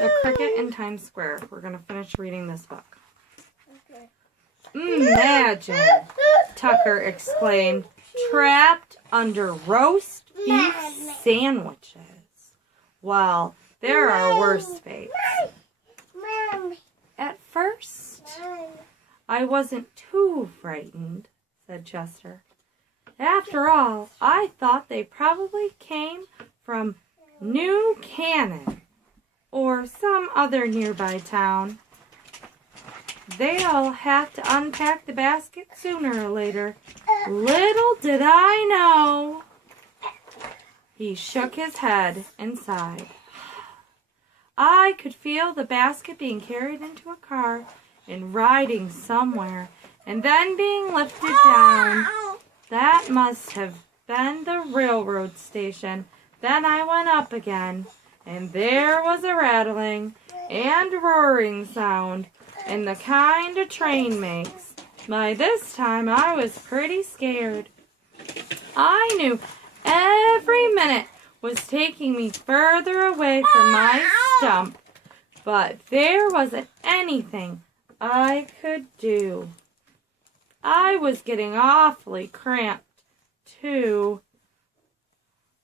The Cricket in Times Square. We're going to finish reading this book. Imagine, Tucker exclaimed, trapped under roast beef sandwiches. Well, there are worse fates. At first, I wasn't too frightened, said Chester. After all, I thought they probably came from New Canaan or some other nearby town. They'll have to unpack the basket sooner or later. Little did I know. He shook his head and sighed. I could feel the basket being carried into a car and riding somewhere, and then being lifted down. That must have been the railroad station. Then I went up again, and there was a rattling and roaring sound, and the kind a train makes. By this time I was pretty scared. I knew every minute was taking me further away from my stump, but there wasn't anything I could do. I was getting awfully cramped, too,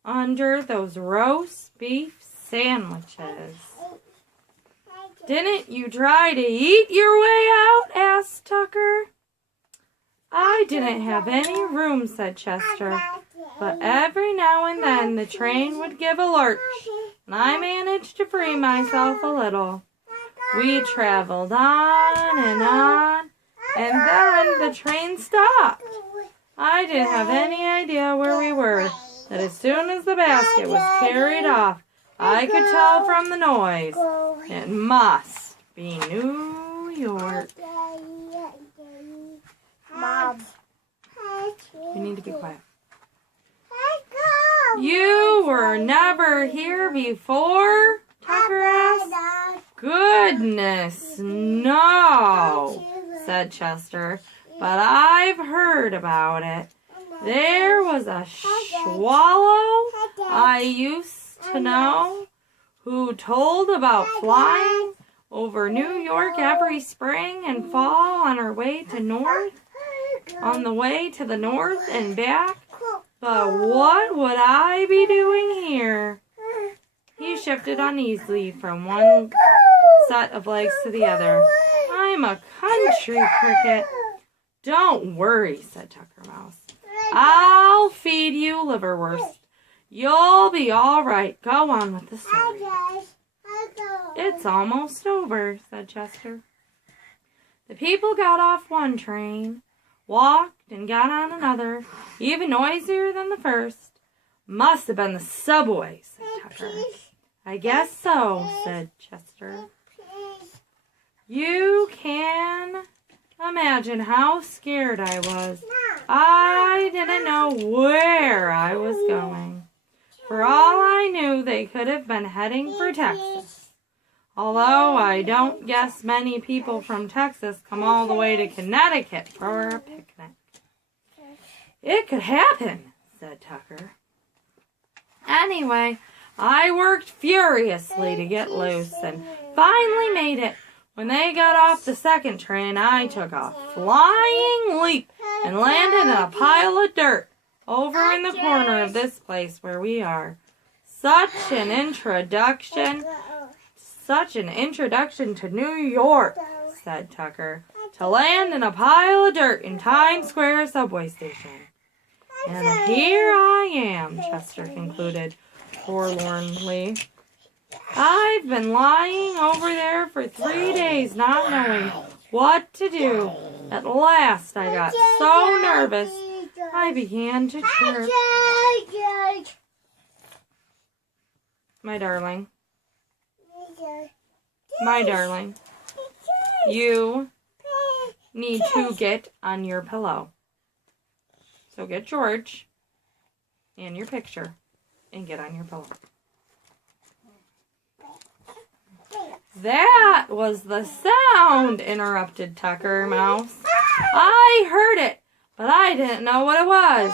under those roast beef sandwiches. Didn't you try to eat your way out? Asked Tucker. I didn't have any room, said Chester, but every now and then the train would give a lurch, and I managed to free myself a little. We traveled on, and then the train stopped. I didn't have any idea where we were, but as soon as the basket was carried off, I could tell from the noise. It must be New York. Mom. You need to be quiet. You were never here before? Tucker asked. Goodness, no, said Chester, but I've heard about it. There was a swallow I used to know who told about flying over New York every spring and fall on the way to the north and back. But what would I be doing here? He shifted uneasily from one set of legs to the other. I'm a country cricket. Don't worry, said Tucker Mouse. I'll feed you liverwurst. You'll be all right. Go on with the story. It's almost over, said Chester. The people got off one train, walked, and got on another, even noisier than the first. Must have been the subway, said Tucker. I guess so, said Chester. You can imagine how scared I was. I didn't know where I was going. For all I knew, they could have been heading for Texas. Although I don't guess many people from Texas come all the way to Connecticut for a picnic. It could happen, said Tucker. Anyway, I worked furiously to get loose and finally made it. When they got off the second train, I took a flying leap and landed in a pile of dirt over in the corner of this place where we are. Such an introduction to New York, said Tucker, to land in a pile of dirt in Times Square subway station. And here I am, Chester concluded forlornly. I've been lying over there for 3 days, not knowing what to do. At last I got so nervous, I began to chirp. My darling. My darling. You need to get on your pillow. So get George and your picture and get on your pillow. That was the sound, interrupted Tucker Mouse. I heard it, but I didn't know what it was.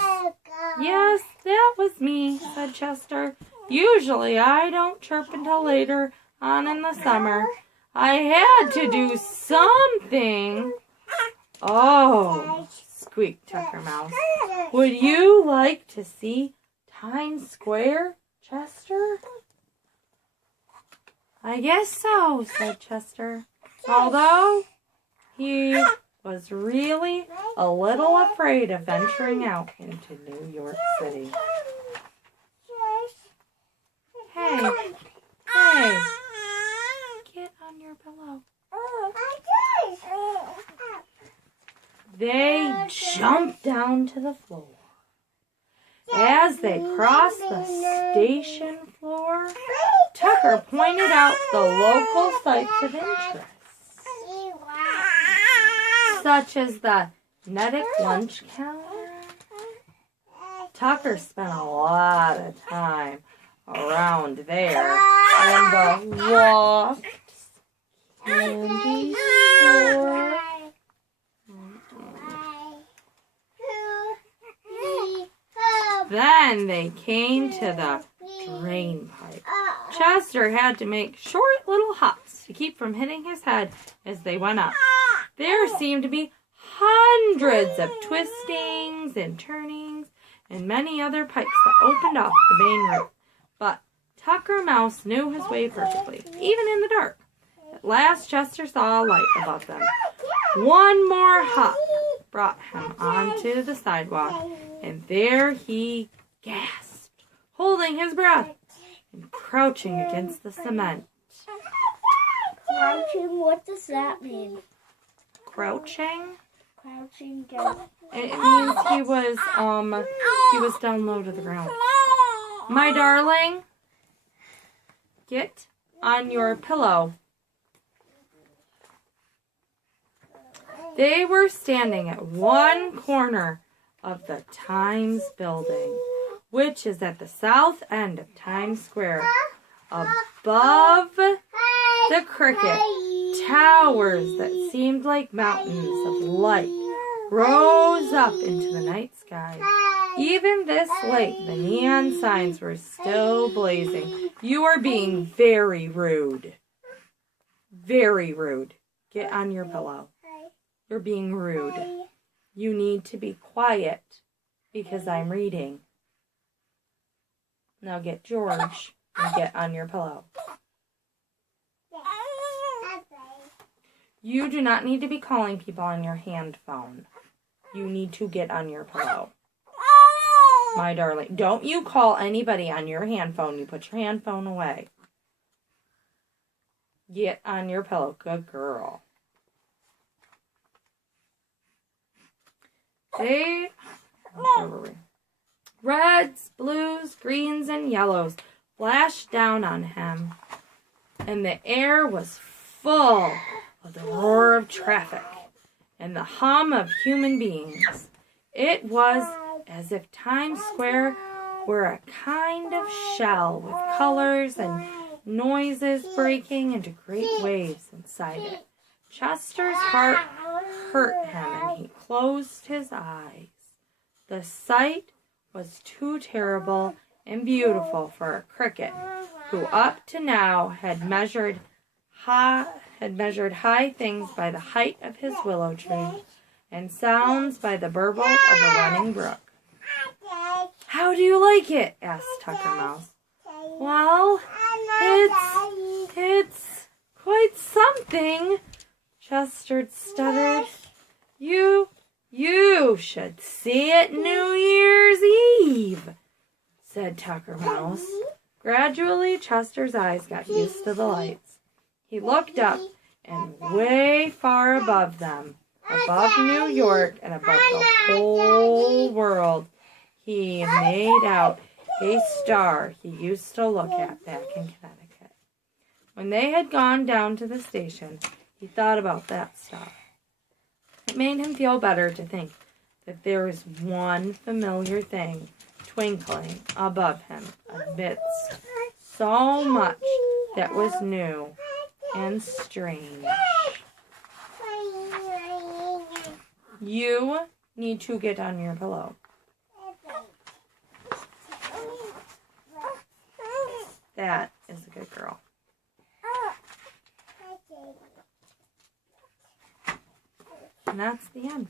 Yes, that was me, said Chester. Usually I don't chirp until later. on in the summer. I had to do something. Oh, squeaked Tucker Mouse. Would you like to see Times Square, Chester? I guess so, said Chester. Although he was really a little afraid of venturing out into New York City. Hey, get on your pillow. They jumped down to the floor. As they crossed the station floor, Tucker pointed out the local sites of interest, such as the Nedick lunch counter. Tucker spent a lot of time around there, and the loft candy store. Then they came to the drain pipe. Chester had to make short little hops to keep from hitting his head as they went up. There seemed to be hundreds of twistings and turnings and many other pipes that opened off the main roof. But Tucker Mouse knew his way perfectly, even in the dark. At last Chester saw a light above them. One more hop brought him onto the sidewalk, and there he gasped, holding his breath and crouching against the cement. Crouching, what does that mean? Crouching? Crouching. It means he was down low to the ground. My darling, get on your pillow. They were standing at one corner of the Times building, which is at the south end of Times Square. Above the cricket, towers that seemed like mountains of light rose up into the night sky. Even this late, the neon signs were still blazing. You are being very rude. Very rude. Get on your pillow. You're being rude. You need to be quiet because I'm reading. Now get George and get on your pillow. You do not need to be calling people on your hand phone. You need to get on your pillow. My darling, don't you call anybody on your hand phone. You put your hand phone away. Get on your pillow. Good girl. Reds, blues, greens, and yellows flashed down on him, and the air was full of the roar of traffic and the hum of human beings. It was as if Times Square were a kind of shell with colors and noises breaking into great waves inside it. Chester's heart hurt him, and he closed his eyes. The sight was too terrible and beautiful for a cricket, who up to now had measured high things by the height of his willow tree, and sounds by the burble of a running brook. How do you like it? Asked Tucker Mouse. Well, it's quite something, Chester stuttered. You should see it New Year's Eve, said Tucker Mouse. Gradually, Chester's eyes got used to the lights. He looked up, and way far above them, above New York and above the whole world, he made out a star he used to look at back in Connecticut. When they had gone down to the station, he thought about that star. It made him feel better to think that there was one familiar thing twinkling above him amidst so much that was new and strange. You need to get on your pillow. That is a good girl. And that's the end.